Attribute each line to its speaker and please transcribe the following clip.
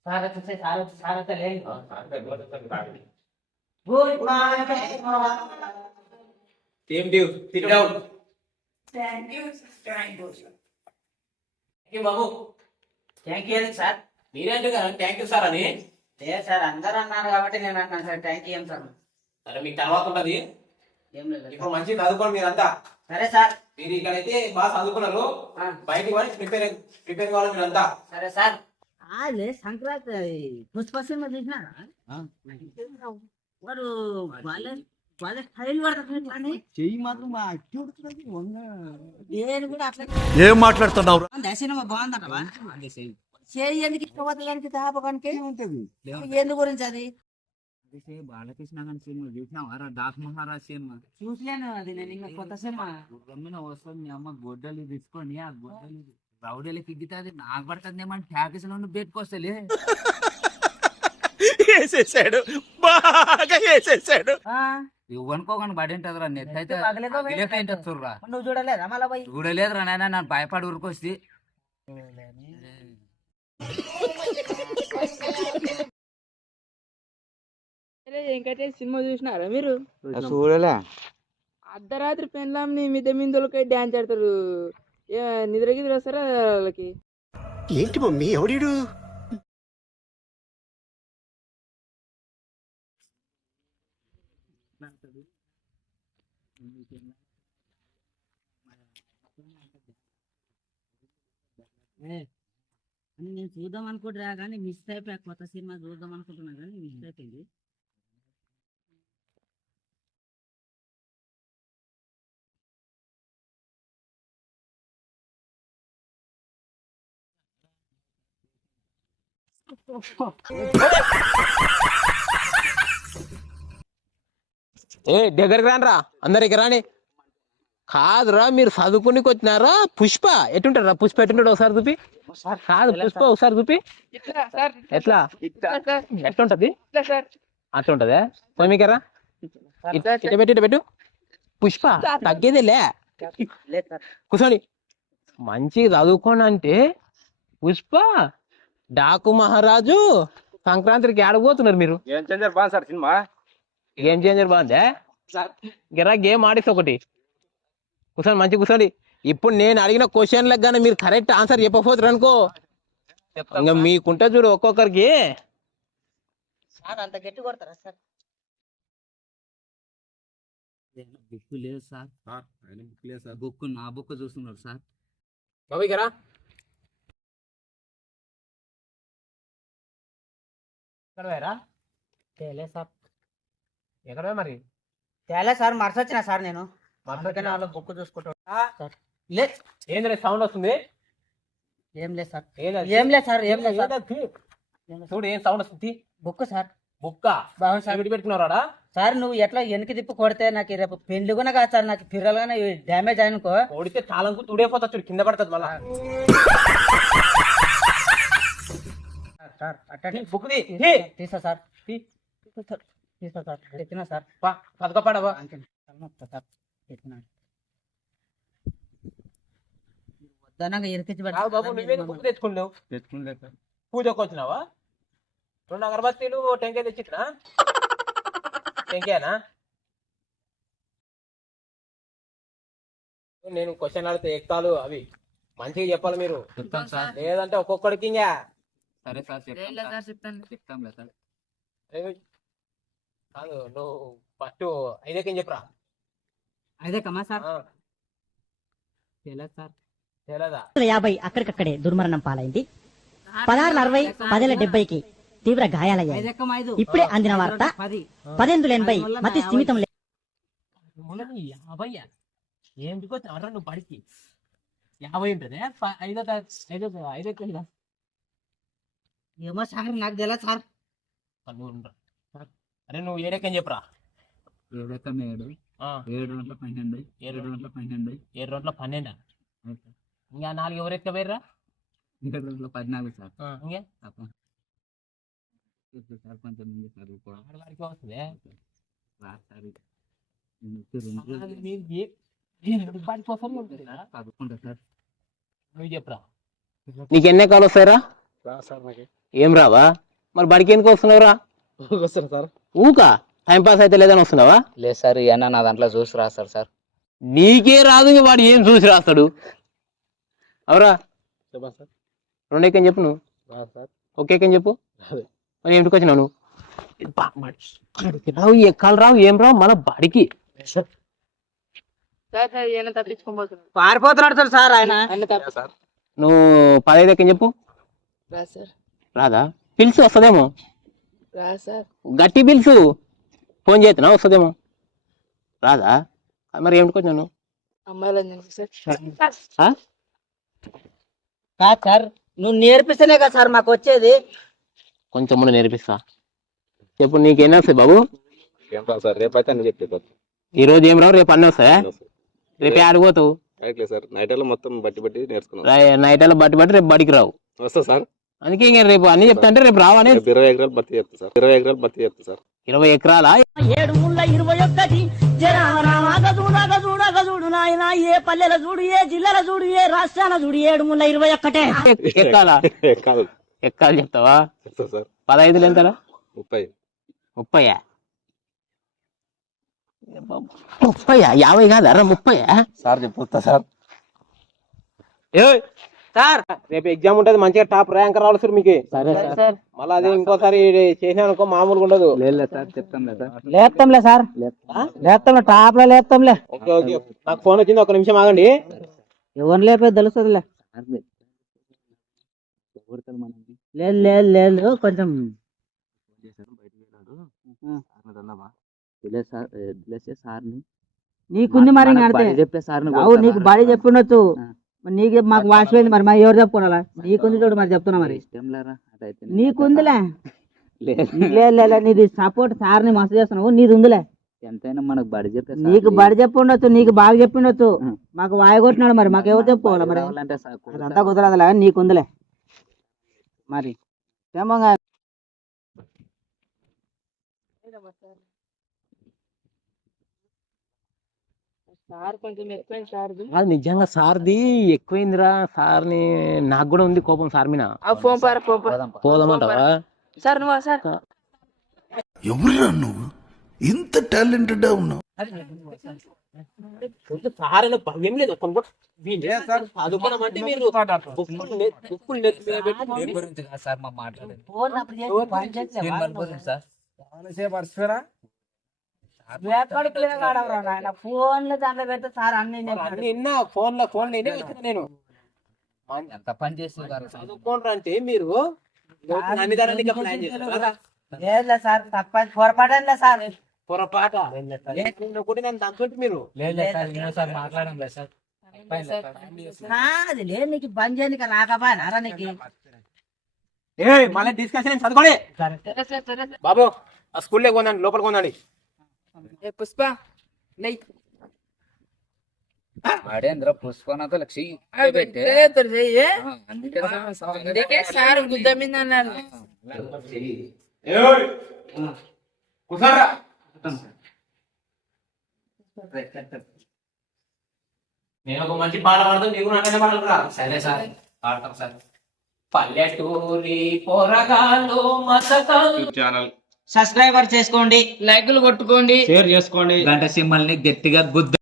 Speaker 1: Good morning.
Speaker 2: Team Dew, sit down.
Speaker 1: Thank you, thank you.
Speaker 2: Thank you, బాబు.
Speaker 1: Thank you sir.
Speaker 2: మీరేంటి కదా thank you sir అని.
Speaker 1: లేదు sir, అందరూ అన్నారు కాబట్టి నేను అన్నాను సార్. థ్యాంక్ యూ ఏం సార్.
Speaker 2: సరే మీకు తర్వాత ఉంటది.
Speaker 1: ఏం లేదు
Speaker 2: ఇప్పుడు మంచిగా చదువుకోండి మీరంతా.
Speaker 1: సరే సార్.
Speaker 2: మీరు ఇక్కడైతే బాగా చదువుకున్నారు, బయటికి పోయి ప్రిపేర్ కావాలి మీరంతా.
Speaker 1: సరే సార్. అదే సంక్రాంతి పుష్ప సినిమా చూసినారా? వాడు వాళ్ళ స్టైల్ పడుతుంది.
Speaker 3: చెయ్యి మాత్రం
Speaker 1: నేను కూడా అట్లా
Speaker 3: ఏం మాట్లాడుతున్నావు?
Speaker 1: సినిమా బాగుందటవా? చేయి ఎందుకు ఇష్టపోతుంది తాపకానికి
Speaker 3: ఉంటది
Speaker 1: ఎందు గురించి అది?
Speaker 3: బాలకృష్ణ గారి సినిమా చూసినావారా? డాక్ మహారాజ్ సినిమా
Speaker 1: చూసలేను. అది నేను ఇంకా కొత్త సినిమా
Speaker 3: వస్తుంది. మీ అమ్మ గొడ్డలు తీసుకొని ఆ గొడ్డలు రౌడీలకి ఇగ్గుతుంది, నాకు పడుతుంది ఏమని ప్యాకేజీలో పెట్టుకొస్తలే. వేసేసాడు, బాగా వేసేసాడు. ఇవ్వనుకోగాని బడి ఉంటదిరా, నెట్ అయితే చూడరా.
Speaker 1: నువ్వు చూడలేదా? మళ్ళీ పోయి
Speaker 3: చూడలేదురా నాయన, నన్ను భయపడి ఊరికొచ్చి.
Speaker 4: వెంకటేష్ సినిమా చూసినారా మీరు?
Speaker 3: చూడలే.
Speaker 4: అర్ధరాత్రి పెన్లాంని మిద మిందులకై డాన్స్ ఆడతారు. నిద్ర గిద్ర వస్తారా వాళ్ళకి?
Speaker 5: ఏంటి మమ్మీ ఎవడీడు?
Speaker 1: నేను చూద్దాం అనుకుంటున్నా కానీ మిస్ అయిపోయా. కొత్త సినిమా చూద్దాం అనుకుంటున్నా కానీ మిస్ అయిపోయింది.
Speaker 2: దగ్గరికి రానరా, అందరికి రాని. కాదురా, మీరు చదువుకునికి వచ్చినారా? పుష్ప ఎట్టుంటారా? పుష్ప ఎట్టుంటాడు ఒకసారి చూపి. కాదు పుష్ప ఒకసారి చూపి. ఎట్లా ఎట్లుంటది? అట్లుంటదే. పోమికరా ఇట పెట్టు. పుష్ప తగ్గేదేలే, కూర్చోండి. మంచిగా చదువుకోండి అంటే పుష్ప, డాకు మహారాజు, సంక్రాంతికి ఆడబోతున్నారు మీరు.
Speaker 6: గేమ్ చేంజర్ బాగుంది సార్ సినిమా.
Speaker 2: గేమ్ చేంజర్ బాగుందే. గిరా గేమ్ ఆడిస్తే ఒకటి. కూర్చోండి, మంచిగా కూర్చోండి. ఇప్పుడు నేను అడిగిన క్వశ్చన్లకు కానీ మీరు కరెక్ట్ ఆన్సర్ చెప్పకపోతారు అనుకో, ఇంకా మీకుంటే చూడు ఒక్కొక్కరికి.
Speaker 1: సార్ అంత గట్టి కొడతారా సార్?
Speaker 3: బుక్ లేదు సార్. బుక్ నా బుక్ చూస్తున్నారు సార్.
Speaker 2: బాబు గారా
Speaker 1: తేలే సార్.
Speaker 2: ఎక్కడ మరి?
Speaker 1: తేలే సార్, మర్చి వచ్చిన సార్. నేను వాళ్ళ బుక్ చూసుకుంటా.
Speaker 2: ఏంది సౌండ్ వస్తుంది?
Speaker 1: ఏం లేదు సార్.
Speaker 2: ఏం లేదు
Speaker 1: సార్. ఏం లేదు సార్.
Speaker 2: చూడు ఏం సౌండ్ వస్తుంది.
Speaker 1: Book sir.
Speaker 2: బుక్క
Speaker 1: బాగుంది సార్.
Speaker 2: విడి పెట్టుకున్నారా
Speaker 1: సార్? నువ్వు ఎట్లా వెనక్కి తిప్పి కొడితే నాకు రేపు పెళ్లి కూడా కాదు సార్. నాకు పిర్రలుగానే డ్యామేజ్ అయినకో
Speaker 2: కొడితే తాళంకు తుడైపోతా, చూడు కింద పడుతుంది మళ్ళా.
Speaker 1: సార్ అట్లా
Speaker 2: బుక్
Speaker 1: తీసా సార్. తీసా సార్. ఎత్తినా సార్.
Speaker 2: పదకపడవా
Speaker 1: సార్ ఎత్తినా. వద్దనగా ఎరికించి
Speaker 2: బాబు, నువ్వేం బుక్ తెచ్చుకున్నావు?
Speaker 3: తెచ్చుకోలేదు.
Speaker 2: పూజకు వచ్చినావా? 2 అగరబత్తీలు, టెంకాయ తెచ్చినా? టెంకాయనా? నేను క్వశ్చన్ అడిగితే ఎక్కాలు అవి మంచిగా చెప్పాలి మీరు, లేదంటే ఒక్కొక్కడికి ఇంకా.
Speaker 3: సరే సార్ చెప్తాంలే సార్.
Speaker 2: కాదు, నువ్వు ఫస్ట్ 5 చెప్పరా.
Speaker 1: 5 కమ్మా సార్. తెలియదు సార్.
Speaker 2: తెలియదా?
Speaker 7: 50 అక్కడికక్కడే దుర్మరణం పాలైంది. 1660 1070కి తీవ్ర గాయాలయ్యాయి. ఇప్పుడే అందిన వార్త 1880 మతి స్థిమితం లేదు.
Speaker 2: 50 ఏం దిగొచ్చా నువ్వు పడికి? 50 ఉంటుంది. 5
Speaker 1: ఏమో సార్, నాకు తెలియదు సార్.
Speaker 2: అరే నువ్వు 7 చెప్పరా.
Speaker 3: 7 7 12 7 12
Speaker 2: 7 12 ఇంకా 4 ఎవరు ఎక్కబోయారా?
Speaker 3: 14 సార్.
Speaker 2: ఇంకే
Speaker 3: సార్ కొంచెం
Speaker 2: వారికి వస్తుంది.
Speaker 3: చదువుకుంటా సార్.
Speaker 2: నువ్వు చెప్పరా. నీకు ఎన్ని ఎకరాలు వస్తాయరా?
Speaker 6: సార్ నాకు
Speaker 2: ఏం రావా? మరి బడికి ఎందుకు వస్తున్నావురా?
Speaker 6: వస్తారు సార్.
Speaker 2: ఊకా టైం పాస్ అయితే లేదని వస్తున్నావా?
Speaker 3: లేదు సార్ ఏమన్నా నా దాంట్లో చూసి రాస్తారు సార్.
Speaker 2: నీకే రాదు ఇంక వాడు ఏం చూసి రాస్తాడు? అవురా?
Speaker 6: చెప్పండి సార్.
Speaker 2: రెండు ఎక్కని చెప్పు నువ్వు.
Speaker 6: సార్
Speaker 2: ఒకే ఎక్కని చెప్పు.
Speaker 6: అదే.
Speaker 2: మరి ఏమిటికి వచ్చినావు నువ్వు? బడికి రావు, ఎక్కాలు రావు, ఏం రావు, మన బడికి.
Speaker 4: సార్ సార్ ఈయన తప్పించుకోబోతున్నాడు.
Speaker 1: పారిపోతున్నాడు సార్ ఆయన.
Speaker 6: సార్.
Speaker 2: నువ్వు 15 ఎక్కని చెప్పు.
Speaker 4: రా సార్,
Speaker 2: రాదా? పిలుసు వస్తుందేమో.
Speaker 4: రా సార్.
Speaker 2: గట్టి పిలుసు. ఫోన్ చేస్తున్నా వస్తుందేమో. రాదా? మరి ఏమిటికి వచ్చినావు నువ్వు?
Speaker 4: అమ్మాయిలు సార్.
Speaker 2: ఆ?
Speaker 1: కాదు సార్, నువ్వు నేర్పిస్తేనే కదా సార్ మాకు వచ్చేది.
Speaker 2: కొంచెం ముందు నేర్పిస్తా. చెప్పు నీకేం వస్తాయి బాబు?
Speaker 6: ఏం రాదు సార్, రేపు అయితే అన్ని చెప్పి
Speaker 2: ఈ రోజు ఏం రావు, రేపు అన్నీ వస్తాయా? రేపే ఆడిపోతావు.
Speaker 6: అయితే సార్ నైట్ మొత్తం బట్టి నేర్చుకున్నాం.
Speaker 2: నైట్ అలా బట్టి రేపు బడికి రావు.
Speaker 6: వస్తా సార్.
Speaker 2: అందుకే ఇంకా రేపు అన్ని చెప్తా అంటే రేపు రావని.
Speaker 6: 20 ఎకరాలు బట్టి చెప్తా సార్. 20 ఎకరాలు బట్టి చెప్తా సార్.
Speaker 2: 20 ఎకరాలా?
Speaker 7: 721 చూడు నాయన, ఏ పల్లెల చూడు, ఏ జిల్లాల చూడు, ఏ రాష్ట్రాల చూడు, 721.
Speaker 2: ఎక్కాలా?
Speaker 6: కాదు
Speaker 2: ఎక్కాలి చెప్తావా?
Speaker 6: చెప్తా సార్.
Speaker 2: 15 ఎంతరా?
Speaker 6: 30.
Speaker 2: 30. 50 కాదా? 30.
Speaker 6: సార్ చెప్తా సార్.
Speaker 2: సార్ రేపు ఎగ్జామ్ ఉంటది, మంచిగా టాప్ ర్యాంక్ రావాలి సార్ మీకు.
Speaker 1: సరే సార్.
Speaker 2: మళ్ళీ అది ఇంకోసారి చేసినా అనుకో మామూలుగా ఉండదు.
Speaker 3: లేదు సార్ చెప్తాంలే సార్.
Speaker 1: లేపుతాంలే సార్, లేపుతాంలే, టాప్ లో లేపుతాంలే.
Speaker 2: ఓకే ఓకే, నాకు ఫోన్ వచ్చింది, ఒక నిమిషం ఆగండి.
Speaker 1: ఎవరు లేపేది తెలుస్తుందిలే. లేదు లేదు లేదు, కొంచెం నీకుంది మరి
Speaker 3: చెప్పే సార్
Speaker 1: నీకు బాడీ చెప్పుండొచ్చు, నీకు మాకు వాసిపోయింది మరి, మరి ఎవరు చెప్పుకోవాలా? నీకుంది చూడు మరి, చెప్తున్నా మరి. నీకుందిలే. లేదు నీది సపోర్ట్ సార్ని మస్తు చేస్తున్నావు, నీది ఉందిలే.
Speaker 3: ఎంతైనా మనకు బడి చెప్పే
Speaker 1: నీకు బడి చెప్పుండొచ్చు, నీకు బాగా చెప్పిండొచ్చు, మాకు వాయగొట్టినాడు మరి, మాకు ఎవరు చెప్పుకోవాలా మరి? అదంతా కుదరదులే, నీకుందిలే మరి. క్షేమంగా
Speaker 4: సార్ కొంచెం ఎక్కువైంది సార్.
Speaker 2: అది నిజంగా సార్ది ఎక్కువైందిరా. సార్ని నాకు కూడా ఉంది కోపం సార్ మీద.
Speaker 4: ఫోన్ పార
Speaker 2: పోదామంటావా?
Speaker 4: సార్ నువ్వా సార్?
Speaker 5: ఎవరురా నువ్వు ఇంత టాలెంటెడ్ ఉన్నావు?
Speaker 2: సార్ ఏం లేదు, చదువుకోమంటే మీరు
Speaker 3: గురించి కాదు సార్ మా మాట్లాడేది. సార్
Speaker 1: ఫోన్లు దాంట్లో పెడితే సార్ అన్ని
Speaker 2: నిన్న ఫోన్ నేను
Speaker 3: ఎంత పని చేస్తుంది
Speaker 2: చదువుకోండి అంటే మీరు ప్లాన్ చేస్తారా?
Speaker 1: లేదు సార్, తప్ప పొరపాటు సార్.
Speaker 2: పొరపాట ఒకటి నన్ను దాంతో మీరు
Speaker 3: సార్ మాట్లాడడం లేదు సార్.
Speaker 1: అది లేదు, నీకు బంద్ చేయడానికి రాకపోయినారా నీకు?
Speaker 2: మళ్ళీ డిస్కషన్ చదువుకోండి బాబు. ఆ స్కూల్లో కొందండి, లోపల కొందండి.
Speaker 4: పుష్ప
Speaker 3: ఆడేంద్ర పుష్పనతో లక్షి
Speaker 4: అందుకే సార్ గుద్ద మీద అన్నారు.
Speaker 2: నేను ఒక మంచి పాట పాడతాను, నీకు నాకనే పాడరా?
Speaker 3: సరే సార్ పాడతాం సార్.
Speaker 2: పల్లెటూరి పోరగాళ్ళు మసకాలు
Speaker 6: ఛానల్
Speaker 1: సబ్స్క్రైబర్ చేసుకోండి,
Speaker 4: లైకులు కొట్టుకోండి,
Speaker 6: షేర్ చేసుకోండి,
Speaker 3: గంట సింహల్ని గట్టిగా గుద్ద